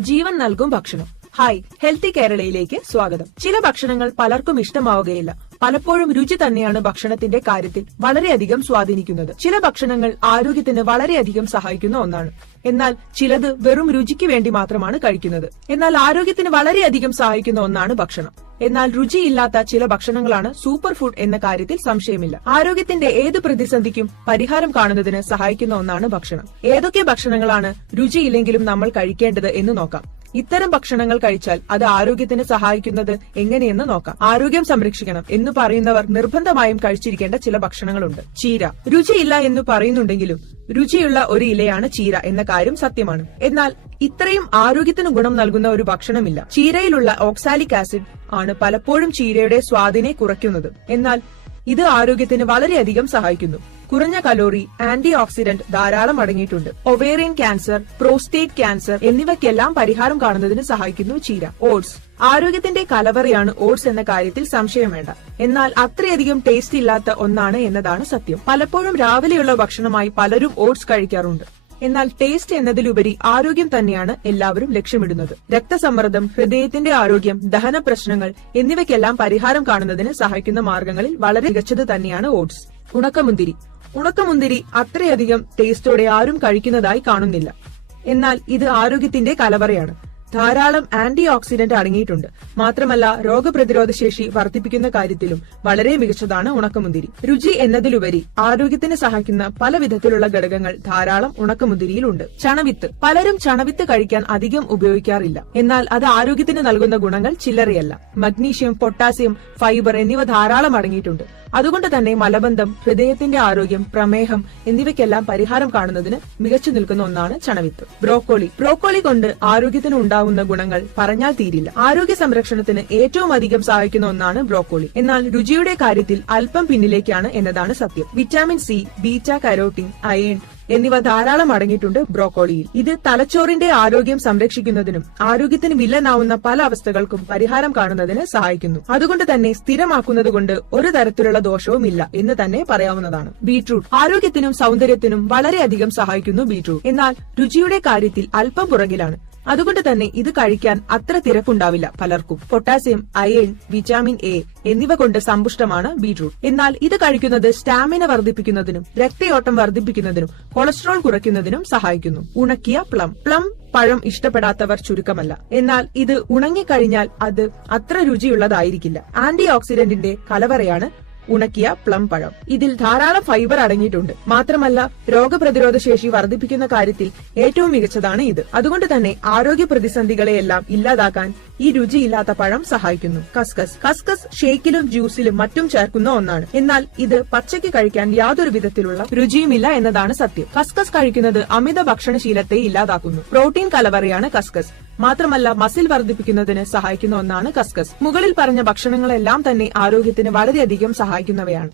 ജീവൻ നൽകും ഭക്ഷണം. Hi, healthy കേരളയിലേക്ക് സ്വാഗതം. ചില ഭക്ഷണങ്ങൾ പലർക്കും ഇഷ്ടമാവുകയില്ല. പലപ്പോഴും രുചി തന്നെയാണ് ഭക്ഷണത്തിന്റെ കാര്യത്തിൽ വളരെയധികം സ്വാധീനിക്കുന്നത്. ചില ഭക്ഷണങ്ങൾ ആരോഗ്യത്തിന് വളരെയധികം സഹായിക്കുന്ന ഒന്നാണ്. എന്നാൽ ചിലത് വെറും രുചിക്ക് വേണ്ടി മാത്രമാണ് കഴിക്കുന്നത്. എന്നാൽ ആരോഗ്യത്തിന് വളരെയധികം സഹായിക്കുന്ന ഒന്നാണ് ഭക്ഷണം. എന്നാൽ രുചിയില്ലാത്ത ചില ഭക്ഷണങ്ങളാണ് സൂപ്പർ ഫുഡ് എന്ന കാര്യത്തിൽ സംശയമില്ല. ആരോഗ്യത്തിന്റെ ഏത് പ്രതിസന്ധിക്കും പരിഹാരം കാണുന്നതിന് സഹായിക്കുന്ന ഒന്നാണ് ഭക്ഷണം. ഏതൊക്കെ ഭക്ഷണങ്ങളാണ് രുചിയില്ലെങ്കിലും നമ്മൾ കഴിക്കേണ്ടത് എന്ന് നോക്കാം. ഇത്തരം ഭക്ഷണങ്ങൾ കഴിച്ചാൽ അത് ആരോഗ്യത്തിന് സഹായിക്കുന്നത് എങ്ങനെയെന്ന് നോക്കാം. ആരോഗ്യം സംരക്ഷിക്കണം എന്ന് പറയുന്നവർ നിർബന്ധമായും കഴിച്ചിരിക്കേണ്ട ചില ഭക്ഷണങ്ങളുണ്ട്. ചീര. രുചിയില്ല എന്ന് പറയുന്നുണ്ടെങ്കിലും രുചിയുള്ള ഒരു ഇലയാണ് ചീര എന്ന കാര്യം സത്യമാണ്. എന്നാൽ ഇത്രയും ആരോഗ്യത്തിന് ഗുണം നൽകുന്ന ഒരു ഭക്ഷണമില്ല. ചീരയിലുള്ള ഓക്സാലിക് ആസിഡ് ആണ് പലപ്പോഴും ചീരയുടെ സ്വാദിനെ കുറയ്ക്കുന്നത്. എന്നാൽ ഇത് ആരോഗ്യത്തിന് വളരെയധികം സഹായിക്കുന്നു. കുറഞ്ഞ കലോറി, ആന്റി ഓക്സിഡന്റ് ധാരാളം അടങ്ങിയിട്ടുണ്ട്. ഒവേറിയൻ ക്യാൻസർ, പ്രോസ്റ്റേറ്റ് ക്യാൻസർ എന്നിവയ്ക്കെല്ലാം പരിഹാരം കാണുന്നതിന് സഹായിക്കുന്നു ചീര. ഓട്സ്. ആരോഗ്യത്തിന്റെ കലവറയാണ് ഓട്സ് എന്ന കാര്യത്തിൽ സംശയം വേണ്ട. എന്നാൽ അത്രയധികം ടേസ്റ്റ് ഇല്ലാത്ത ഒന്നാണ് എന്നതാണ് സത്യം. പലപ്പോഴും രാവിലെയുള്ള ഭക്ഷണമായി പലരും ഓട്സ് കഴിക്കാറുണ്ട്. എന്നാൽ ടേസ്റ്റ് എന്നതിലുപരി ആരോഗ്യം തന്നെയാണ് എല്ലാവരും ലക്ഷ്യമിടുന്നത്. രക്തസമ്മർദ്ദം, ഹൃദയത്തിന്റെ ആരോഗ്യം, ദഹന പ്രശ്നങ്ങൾ എന്നിവയ്ക്കെല്ലാം പരിഹാരം കാണുന്നതിന് സഹായിക്കുന്ന മാർഗങ്ങളിൽ വളരെ മികച്ചത് തന്നെയാണ് ഓട്സ്. ഉണക്കമുന്തിരി. ഉണക്കമുന്തിരി അത്രയധികം ടേസ്റ്റോടെ ആരും കഴിക്കുന്നതായി കാണുന്നില്ല. എന്നാൽ ഇത് ആരോഗ്യത്തിന്റെ കലവറയാണ്. ധാരാളം ആന്റി ഓക്സിഡന്റ് അടങ്ങിയിട്ടുണ്ട്. മാത്രമല്ല രോഗപ്രതിരോധ ശേഷി വർദ്ധിപ്പിക്കുന്ന കാര്യത്തിലും വളരെ മികച്ചതാണ് ഉണക്കമുന്തിരി. രുചി എന്നതിലുപരി ആരോഗ്യത്തിന് സഹായിക്കുന്ന പല വിധത്തിലുള്ള ഘടകങ്ങൾ ധാരാളം ഉണക്കമുന്തിരിയിലുണ്ട്. ചണവിത്ത്. പലരും ചണവിത്ത് കഴിക്കാൻ അധികം ഉപയോഗിക്കാറില്ല. എന്നാൽ അത് ആരോഗ്യത്തിന് നൽകുന്ന ഗുണങ്ങൾ ചില്ലറയല്ല. മഗ്നീഷ്യം, പൊട്ടാസ്യം, ഫൈബർ എന്നിവ ധാരാളം അടങ്ങിയിട്ടുണ്ട്. അതുകൊണ്ട് തന്നെ മലബന്ധം, ഹൃദയത്തിന്റെ ആരോഗ്യം, പ്രമേഹം എന്നിവയ്ക്കെല്ലാം പരിഹാരം കാണുന്നതിന് മികച്ചു നിൽക്കുന്ന ഒന്നാണ് ചണവിത്ത്. ബ്രോക്കോളി. ബ്രോക്കോളി കൊണ്ട് ആരോഗ്യത്തിന് ഉണ്ടാകുന്ന ഗുണങ്ങൾ പറഞ്ഞാൽ തീരില്ല. ആരോഗ്യ സംരക്ഷണത്തിന് ഏറ്റവും അധികം സഹായിക്കുന്ന ഒന്നാണ് ബ്രോക്കോളി. എന്നാൽ രുചിയുടെ കാര്യത്തിൽ അല്പം പിന്നിലേക്കാണ് എന്നതാണ് സത്യം. Vitamin C, beta carotene, iron എന്നിവ ധാരാളം അടങ്ങിയിട്ടുണ്ട് ബ്രോക്കോളിയിൽ. ഇത് തലച്ചോറിന്റെ ആരോഗ്യം സംരക്ഷിക്കുന്നതിനും ആരോഗ്യത്തിന് വില്ലനാവുന്ന പല അവസ്ഥകൾക്കും പരിഹാരം കാണുന്നതിന് സഹായിക്കുന്നു. അതുകൊണ്ട് തന്നെ സ്ഥിരമാക്കുന്നതുകൊണ്ട് ഒരു തരത്തിലുള്ള ദോഷവുമില്ല എന്ന് തന്നെ പറയാവുന്നതാണ്. ബീട്രൂട്ട്. ആരോഗ്യത്തിനും സൗന്ദര്യത്തിനും വളരെയധികം സഹായിക്കുന്നു ബീട്രൂട്ട്. എന്നാൽ രുചിയുടെ കാര്യത്തിൽ അല്പം പുറകിലാണ്. അതുകൊണ്ട് തന്നെ ഇത് കഴിക്കാൻ അത്ര തിരക്കുണ്ടാവില്ല പലർക്കും. പൊട്ടാസ്യം, അയേൺ, വിറ്റാമിൻ എ എന്നിവ കൊണ്ട് സമ്പുഷ്ടമാണ് ബീട്രൂട്ട്. എന്നാൽ ഇത് കഴിക്കുന്നത് സ്റ്റാമിന വർദ്ധിപ്പിക്കുന്നതിനും രക്തയോട്ടം വർദ്ധിപ്പിക്കുന്നതിനും കൊളസ്ട്രോൾ കുറയ്ക്കുന്നതിനും സഹായിക്കുന്നു. ഉണക്കിയ പ്ലം. പ്ലം പഴം ഇഷ്ടപ്പെടാത്തവർ ചുരുക്കമല്ല. എന്നാൽ ഇത് ഉണങ്ങിക്കഴിഞ്ഞാൽ അത് അത്ര രുചിയുള്ളതായിരിക്കില്ല. ആന്റി ഓക്സിഡന്റിന്റെ കലവറയാണ് ഉണക്കിയ പ്ലം പഴം. ഇതിൽ ധാരാളം ഫൈബർ അടങ്ങിയിട്ടുണ്ട്. മാത്രമല്ല രോഗപ്രതിരോധ ശേഷി വർദ്ധിപ്പിക്കുന്ന കാര്യത്തിൽ ഏറ്റവും മികച്ചതാണ് ഇത്. അതുകൊണ്ട് തന്നെ ആരോഗ്യ പ്രതിസന്ധികളെയെല്ലാം ഇല്ലാതാക്കാൻ ഈ രുചിയില്ലാത്ത പഴം സഹായിക്കുന്നു. കസ്കസ്. കസ്കസ് ഷേക്കിലും ജ്യൂസിലും മറ്റും ചേർക്കുന്ന ഒന്നാണ്. എന്നാൽ ഇത് പച്ചയ്ക്ക് കഴിക്കാൻ യാതൊരു വിധത്തിലുള്ള രുചിയുമില്ല എന്നതാണ് സത്യം. കസ്കസ് കഴിക്കുന്നത് അമിത ഭക്ഷണശീലത്തെ ഇല്ലാതാക്കുന്നു. പ്രോട്ടീൻ കലവറയാണ് കസ്കസ്. മാത്രമല്ല മസിൽ വർദ്ധിപ്പിക്കുന്നതിന് സഹായിക്കുന്ന ഒന്നാണ് കസ്കസ്. മുകളിൽ പറഞ്ഞ ഭക്ഷണങ്ങളെല്ലാം തന്നെ ആരോഗ്യത്തിന് വളരെയധികം സഹായിക്കുന്നവയാണ്.